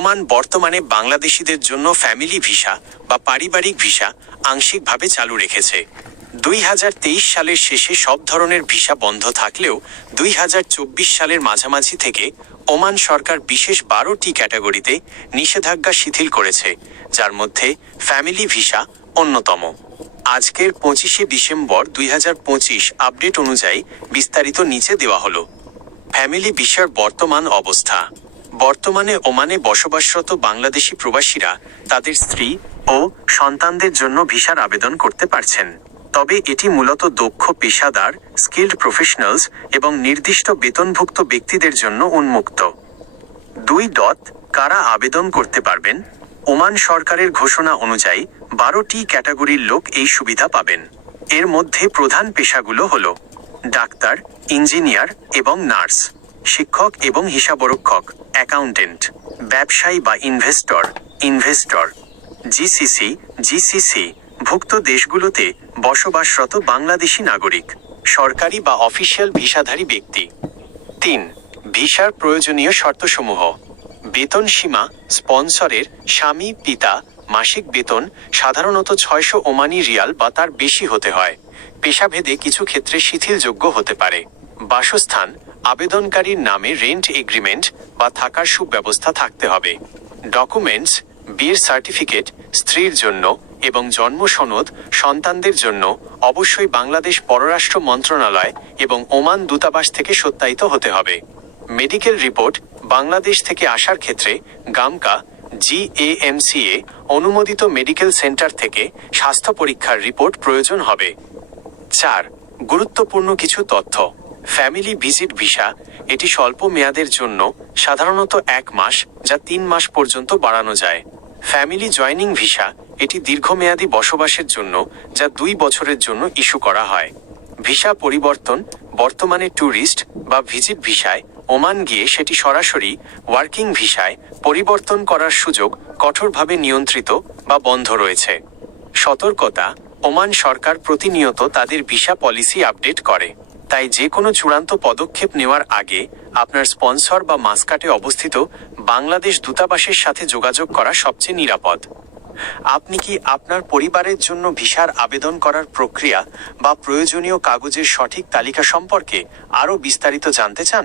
Oman বর্তমানে বাংলাদেশিদের জন্য ফ্যামিলি ভিসা বা পারিবারিক ভিসা আংশিকভাবে চালু রেখেছে। 2023 সালের শেষে সব ধরনের ভিসা বন্ধ থাকলেও 2024 সালের মাঝামাঝি থেকে ওমান সরকার বিশেষ 12টি ক্যাটাগরিতে নিষেধাজ্ঞা শিথিল করেছে, যার মধ্যে ফ্যামিলি ভিসা অন্যতম। আজকের 25শে ডিসেম্বর 2025 আপডেট অনুযায়ী বিস্তারিত নিচে দেওয়া হলো। ফ্যামিলি ভিসার বর্তমান অবস্থা। বর্তমানে ওমানে বসবাসরত বাংলাদেশি প্রবাসীরা তাদের স্ত্রী ও সন্তানদের জন্য ভিসার আবেদন করতে পারছেন, তবে এটি মূলত দক্ষ পেশাদার স্কিল্ড প্রফেশনালস এবং নির্দিষ্ট বেতনভুক্ত ব্যক্তিদের জন্য উন্মুক্ত। 2. কারা আবেদন করতে পারবেন? ওমান সরকারের ঘোষণা অনুযায়ী 12টি ক্যাটাগরির লোক এই সুবিধা পাবেন। এর মধ্যে প্রধান পেশাগুলো হলো ডাক্তার, ইঞ্জিনিয়ার এবং নার্স, শিক্ষক এবং হিসাবরক্ষক, অ্যাকাউন্টেন্ট, ব্যবসায়ী বা ইনভেস্টর, জিসিসি ভুক্ত দেশগুলোতে বসবাসরত বাংলাদেশি নাগরিক, সরকারি বা অফিসিয়াল ভিসাধারী ব্যক্তি। 3. ভিসার প্রয়োজনীয় শর্তসমূহ। বেতন সীমা। স্পন্সরের স্বামী পিতা মাসিক বেতন সাধারণত 600 ওমানি রিয়াল বা তার বেশি হতে হয়। পেশাভেদে কিছু ক্ষেত্রে শিথিলযোগ্য হতে পারে। বাসস্থান। আবেদনকারীর নামে রেন্ট এগ্রিমেন্ট বা থাকার সুব্যবস্থা থাকতে হবে। ডকুমেন্টস। বিয়ের সার্টিফিকেট স্ত্রীর জন্য এবং জন্ম সনদ সন্তানদের জন্য অবশ্যই বাংলাদেশ পররাষ্ট্র মন্ত্রণালয় এবং ওমান দূতাবাস থেকে সত্যায়িত হতে হবে। Medical report. বাংলাদেশ থেকে আসার ক্ষেত্রে গামকা GAMCA অনুমোদিত মেডিকেল সেন্টার থেকে স্বাস্থ্য পরীক্ষার রিপোর্ট প্রয়োজন হবে। 4. গুরুত্বপূর্ণ কিছু তথ্য। Family visit visa. এটি স্বল্প মেয়াদের জন্য, সাধারণত 1 মাস যা 3 মাস পর্যন্ত বাড়ানো যায়। Family joining visa. এটি দীর্ঘমেয়াদী বসবাসের জন্য, যা 2 বছরের জন্য ইস্যু করা হয়। ভিসা পরিবর্তন। বর্তমানে ট্যুরিস্ট বা ভিজিট ভিসায় ওমান গিয়ে সেটি সরাসরি ওয়ার্কিং ভিসায় পরিবর্তন করার সুযোগ কঠোরভাবে নিয়ন্ত্রিত বা বন্ধ রয়েছে। সতর্কতা। ওমান সরকার প্রতিনিয়ত তাদের ভিসা পলিসি আপডেট করে, তাই যে কোনো চূড়ান্ত পদক্ষেপ নেওয়ার আগে আপনার স্পন্সর বা মাস্কাটে অবস্থিত বাংলাদেশ দূতাবাসের সাথে যোগাযোগ করা সবচেয়ে নিরাপদ। আপনি কি আপনার পরিবারের জন্য ভিসার আবেদন করার প্রক্রিয়া বা প্রয়োজনীয় কাগজের সঠিক তালিকা সম্পর্কে আরও বিস্তারিত জানতে চান?